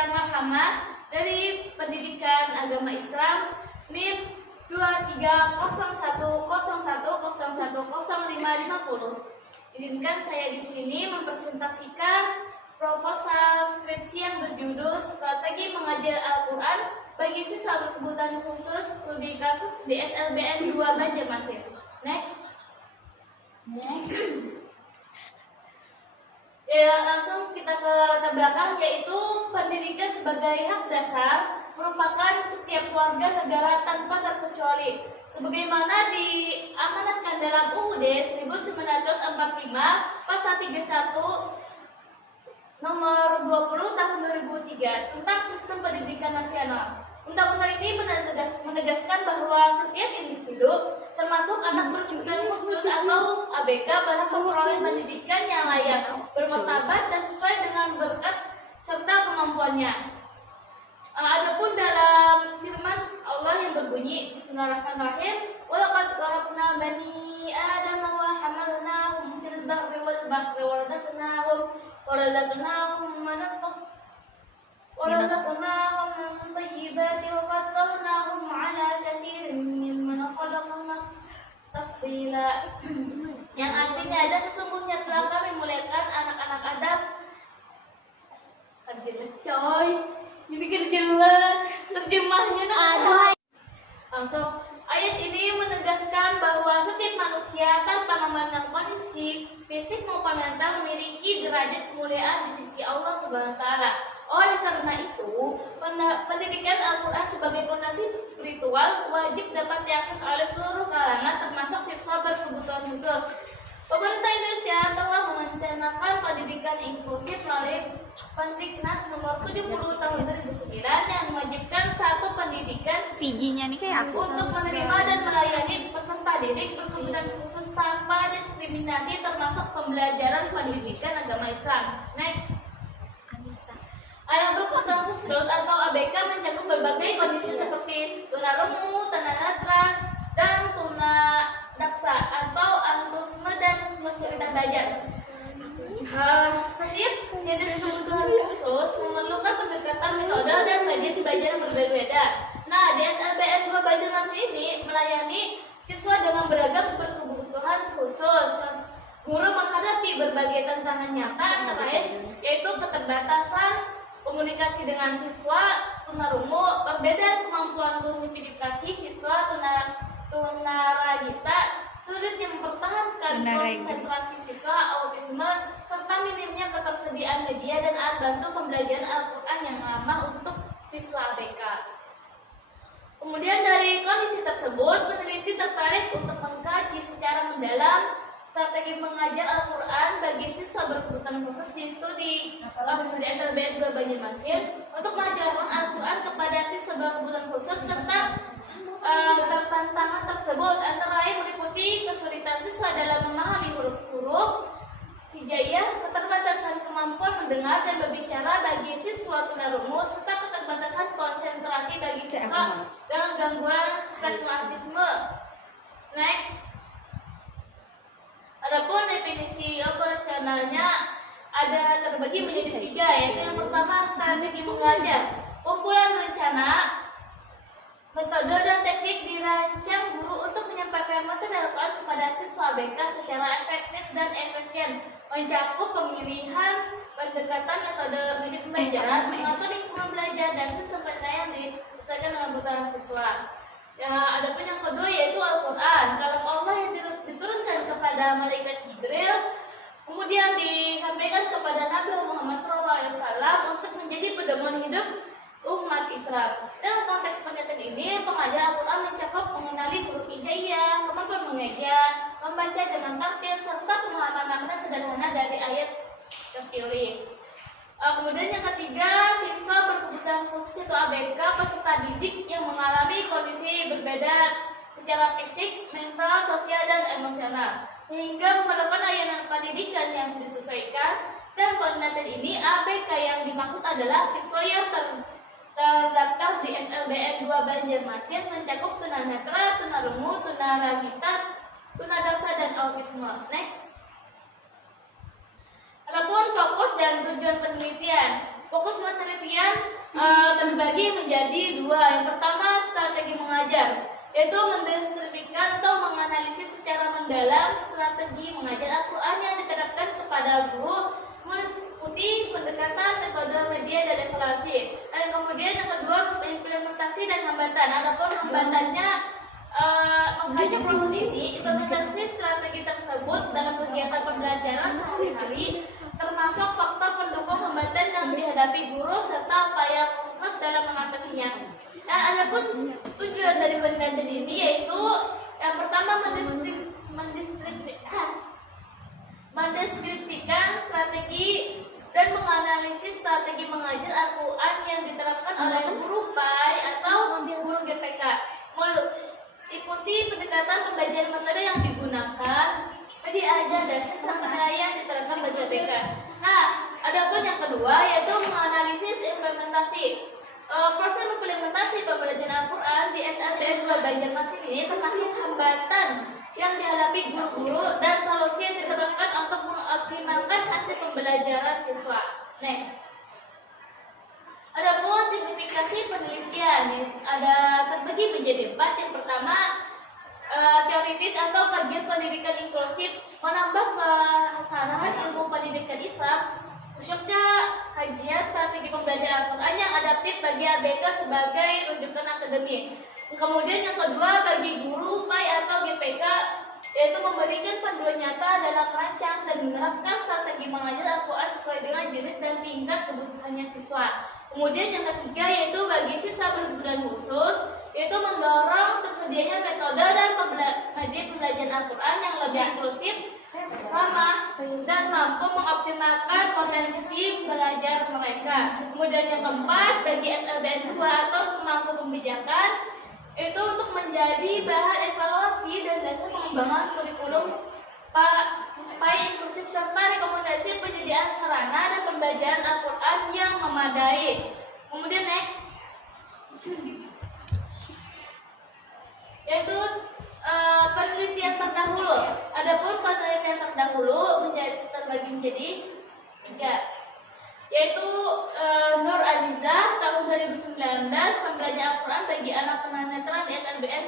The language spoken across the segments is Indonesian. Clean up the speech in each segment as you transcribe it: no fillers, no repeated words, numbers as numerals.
saya Marhamah dari Pendidikan Agama Islam NIM 230101010550. Izinkan saya di sini mempresentasikan proposal skripsi yang berjudul Strategi Mengajar Al-Quran bagi Siswa Berkebutuhan Khusus Studi Kasus di SLBN 2 Banjarmasin. Next. Ya, langsung kita ke latar belakang, yaitu pendidikan sebagai hak dasar merupakan setiap warga negara tanpa terkecuali, sebagaimana diamanatkan dalam UUD 1945 pasal 31 nomor 20 tahun 2003 tentang sistem pendidikan nasional. Undang-undang ini menegaskan bahwa setiap individu, termasuk anak berkebutuhan khusus atau ABK, berhak memperoleh pendidikan yang layak, bermartabat dan sesuai dengan berkat serta kemampuannya. Adapun dalam firman Allah yang berbunyi Bismillahirrahmanirrahim, walaqad qarabna bani Adam wa hamalnahum fil barri wal bahri wa razaqnahum min thayyibati wa faddalnahum ala katsirin mimman khalaqna tafdila. Yang artinya ada sesungguhnya telah kami muliakan anak-anak Adam. Kan jelas coy. Jadi kan jelas terjemahnya langsung. Ayat ini menegaskan bahwa setiap manusia tanpa memandang kondisi fisik maupun mental memiliki derajat kemuliaan di sisi Allah Subhanahu wa taala. Oleh karena itu, pendidikan Al-Quran sebagai fondasi spiritual wajib dapat diakses oleh seluruh kalangan, termasuk siswa berkebutuhan khusus. Pemerintah Indonesia telah merencanakan pendidikan inklusif melalui Pentiknas nomor 70 tahun 2009 yang mewajibkan satu pendidikan untuk menerima dan melayani peserta didik berkebutuhan khusus tanpa diskriminasi, termasuk pembelajaran pendidikan agama Islam. Next. Anak berkebutuhan khusus atau ABK mencakup berbagai kondisi seperti tunarungu, tunanetra, dan tunadaksa atau autisme dan kesulitan belajar. Setiap jenis kebutuhan khusus memerlukan pendekatan metode dan media belajar yang berbeda-beda. Nah, di SLBN 2 Banjarmasin ini melayani siswa dengan beragam berkebutuhan khusus. Guru menghadapi berbagai tantangan nyata, antara lain yaitu keterbatasan komunikasi dengan siswa tunarungu, perbedaan kemampuan komunikasi siswa tunaragita, sulitnya mempertahankan konsentrasi siswa autisme, serta minimnya ketersediaan media dan alat bantu pembelajaran Al-Quran yang ramah untuk siswa ABK. Kemudian dari kondisi tersebut, peneliti tertarik untuk mengkaji secara mendalam strategi mengajar Al-Quran bagi siswa berkebutuhan khusus di studi kasus di SLBN 2 Banjarmasin untuk mengajarkan Al-Quran kepada siswa berkebutuhan khusus tentang tantangan tersebut, antara lain meliputi kesulitan siswa dalam memahami huruf-huruf hijaiyah, keterbatasan kemampuan mendengar dan berbicara bagi siswa tunarungu, serta keterbatasan konsentrasi bagi siswa dengan gangguan spektrum autisme. Next. Adapun definisi operasionalnya ada terbagi menjadi 3, yaitu yang pertama strategi mengajar, kumpulan rencana, metode dan teknik dirancang guru untuk menyampaikan materi Al-Quran kepada siswa ABK secara efektif dan efisien, mencakup pemilihan pendekatan metode media pembelajaran, mengatur lingkungan belajar dan sistem penilaian disesuaikan dengan kebutuhan siswa. Ya, adapun yang kedua yaitu Al-Quran, kalam Allah yang diturunkan kepada malaikat Jibril, kemudian disampaikan kepada Nabi Muhammad SAW untuk menjadi pedoman hidup umat Islam. Dalam konteks penelitian ini, pengajar Al-Quran mencakup mengenali huruf hijaiyah, kemampuan mengeja, membaca dengan tartil, serta pemahaman makna sederhana dari ayat terpilih. Kemudian yang ketiga, siswa berkebutuhan khusus itu ABK, peserta didik yang mengalami kondisi berbeda secara fisik, mental, sosial, dan emosional, sehingga memerlukan layanan pendidikan yang disesuaikan. Dan penelitian ini ABK yang dimaksud adalah siswa yang terdaftar di SLBN 2 Banjarmasin, mencakup tunanetra, tunarungu, tunaragita, tunadaksa, dan autisme. Next. Adapun fokus dan tujuan penelitian. Fokus penelitian terbagi menjadi dua. Yang pertama, strategi mengajar, yaitu mendeskripsikan atau menganalisis secara mendalam strategi mengajar Al-Quran yang diterapkan kepada guru meliputi pendekatan, metode, media, dan evaluasi. Dan kemudian yang kedua, implementasi dan hambatan. Adapun hambatannya, makanya proses ini implementasi strategi tersebut dalam kegiatan pembelajaran sehari-hari, termasuk faktor pendukung hambatan yang dihadapi guru serta upaya konkret dalam mengatasinya. Dan adapun tujuan dari penelitian ini yaitu yang pertama mendeskripsikan strategi dan menganalisis strategi mengajar Al-Quran yang diterapkan oleh guru PAI atau guru GPK. Ikuti pendekatan pembelajaran metode yang digunakan, media ajar dan sistem penilaian yang diterapkan bagi GPK. Nah, adapun yang kedua yaitu menganalisis implementasi. Proses implementasi pembelajaran Al-Quran di SSDN 2 Banjarmasin ini termasuk hambatan yang dihadapi guru-guru dan solusi yang diterapkan untuk mengoptimalkan hasil pembelajaran siswa. Next. Adapun signifikasi penelitian ada terbagi menjadi 4. Yang pertama, teoritis atau kajian pendidikan inklusif, menambah kehasaran ilmu pendidikan Islam, khususnya kajian strategi pembelajaran Al-Quran yang adaptif bagi ABK sebagai rujukan akademik. Kemudian yang kedua, bagi guru PAI atau GPK, yaitu memberikan panduan nyata dalam merancang dan menerapkan strategi mengajar Al-Quran sesuai dengan jenis dan tingkat kebutuhannya siswa. Kemudian yang ketiga yaitu bagi siswa berkebutuhan khusus, yaitu mendorong tersedianya metode dan media pembelajaran Al-Quran yang lebih inklusif, ramah, dan mampu mengoptimalkan potensi belajar mereka. Kemudian yang keempat, bagi SLBN 2 atau pemangku kebijakan, itu untuk menjadi bahan evaluasi dan dasar pengembangan kurikulum PAI inklusif serta rekomendasi penyediaan sarana dan pembelajaran Al-Quran yang memadai. Kemudian next, yaitu penelitian terdahulu. Adapun penelitian terdahulu terbagi menjadi 3, yaitu Nur Azizah tahun 2019 pembelajaran Al-Quran bagi anak tunanetra di SLBN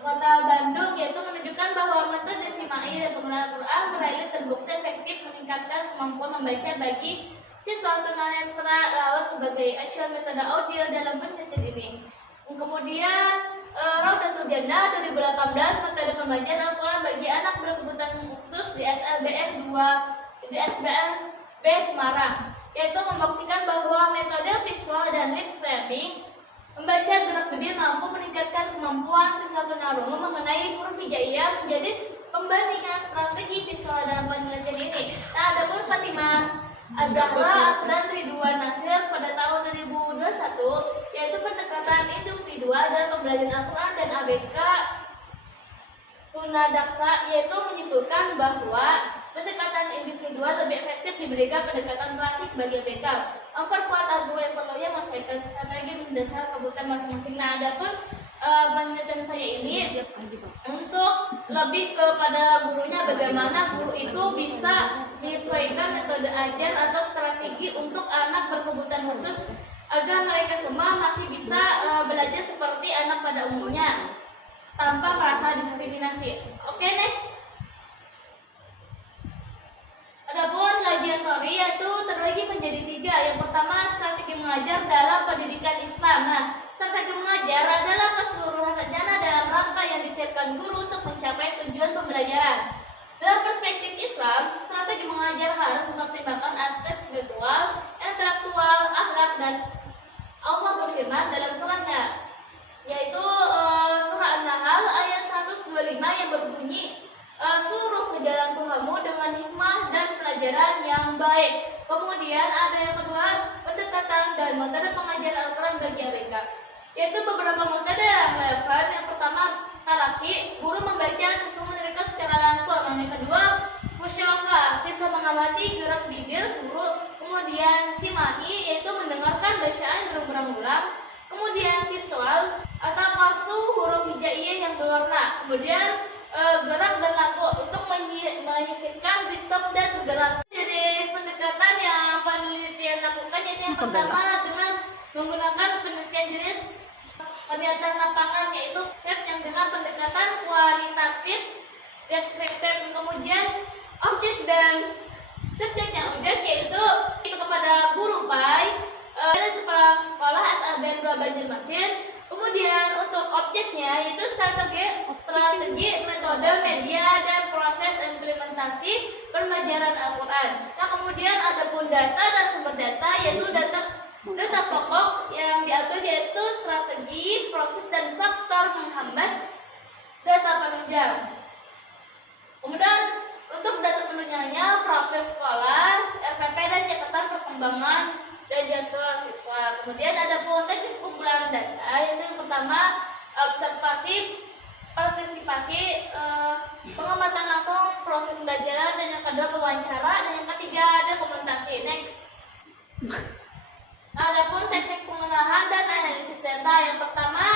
Kota Bandung, yaitu menunjukkan bahwa metode Simai dan penggunaan Al-Quran berhasil terbukti efektif meningkatkan kemampuan membaca bagi siswa tunanetra lewat sebagai acuan metode audio dalam penelitian ini. Kemudian Raudatul Jannah 2018 metode pembelajaran Al-Quran bagi anak berkebutuhan khusus di SLBN 2 di SBN B Semarang, yaitu membuktikan bahwa metode visual dan lip learning membaca gerak bibir mampu meningkatkan kemampuan siswa tunarungu mengenai huruf hijaiyah menjadi pembandingan strategi visual dalam penelitian ini. Nah, adapun Fatimah Az-Zahra dan Ridwan Nasir pada tahun 2021 yaitu pendekatan individual dalam pembelajaran Al-Quran dan ABK Tunadaksa, yaitu menyimpulkan bahwa pendekatan individual lebih efektif dibandingkan pendekatan klasik bagi ABK, memperkuat argumen perlunya menyesuaikan strategi mendasar kebutuhan masing-masing. Nah, adapun penelitian saya ini untuk lebih kepada gurunya, bagaimana guru itu bisa menyesuaikan metode ajar atau strategi untuk anak berkebutuhan khusus agar mereka semua masih bisa belajar seperti anak pada umumnya tanpa merasa diskriminasi. Oke, next. Adapun kajian teori yaitu terbagi menjadi 3. Yang pertama, strategi mengajar dalam pendidikan Islam. Nah, strategi mengajar adalah keseluruhan rencana dalam rangka yang disiapkan guru untuk mencapai tujuan pembelajaran. Dalam perspektif Islam, strategi mengajar harus mempertimbangkan aspek spiritual, intelektual, akhlak, dan Allah berfirman dalam surahnya, yaitu surah An-Nahl ayat 125 yang berbunyi, suruh ke jalan Tuhanmu dengan hikmah dan pelajaran yang baik. Kemudian ada yang kedua, pendekatan dan metode pengajaran Al-Quran bagi ABK, yaitu beberapa metode yang relevan. Yang pertama, taraki, guru membaca siswa menerika secara langsung. Yang kedua, musyafah, siswa mengamati gerak bibir guru. Kemudian simai, yaitu mendengarkan bacaan berulang-ulang. Kemudian visual atau kartu huruf hijaiyah yang berwarna. Kemudian gerak dan lagu untuk menyisipkan ritme dan gerak. Jadi pendekatan yang penelitian lakukan yaitu yang pertama dengan menggunakan penelitian jenis penelitian lapangan, yaitu set yang dengan pendekatan kualitatif, deskriptif, kemudian objek dan subjeknya objek yaitu kepada guru PAI dan kepala sekolah SLB 2 Banjarmasin. Kemudian untuk objeknya yaitu strategi, metode, media, dan proses implementasi pembelajaran Al-Quran. Nah, kemudian ada pun data dan sumber data, yaitu data pokok yang diambil yaitu strategi, proses, dan faktor menghambat data penunjang. Kemudian untuk data penunjangnya profil sekolah, RPP, dan catatan perkembangan dan jadwal siswa. Kemudian ada pun teknik pengumpulan data, yaitu yang pertama observasi, partisipasi, pengamatan langsung proses pembelajaran, dan yang kedua wawancara, dan yang ketiga ada dokumentasi. Next. Ada pun teknik pengolahan dan analisis data. Yang pertama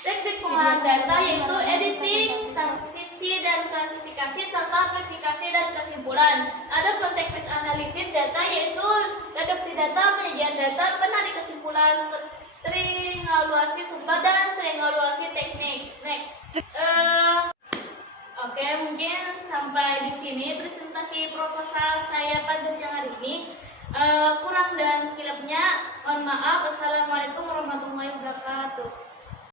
teknik pengolahan data yaitu editing, transkripsi, dan klasifikasi serta verifikasi dan kesimpulan. Ada pun teknik analisis data yaitu reduksi data, penyajian data, penarik kesimpulan, triangulasi sumber, dan triangulasi teknik. Next. Oke, mungkin sampai di sini presentasi proposal saya pada siang hari ini. Kurang dan kilapnya mohon maaf. Wassalamualaikum warahmatullahi wabarakatuh.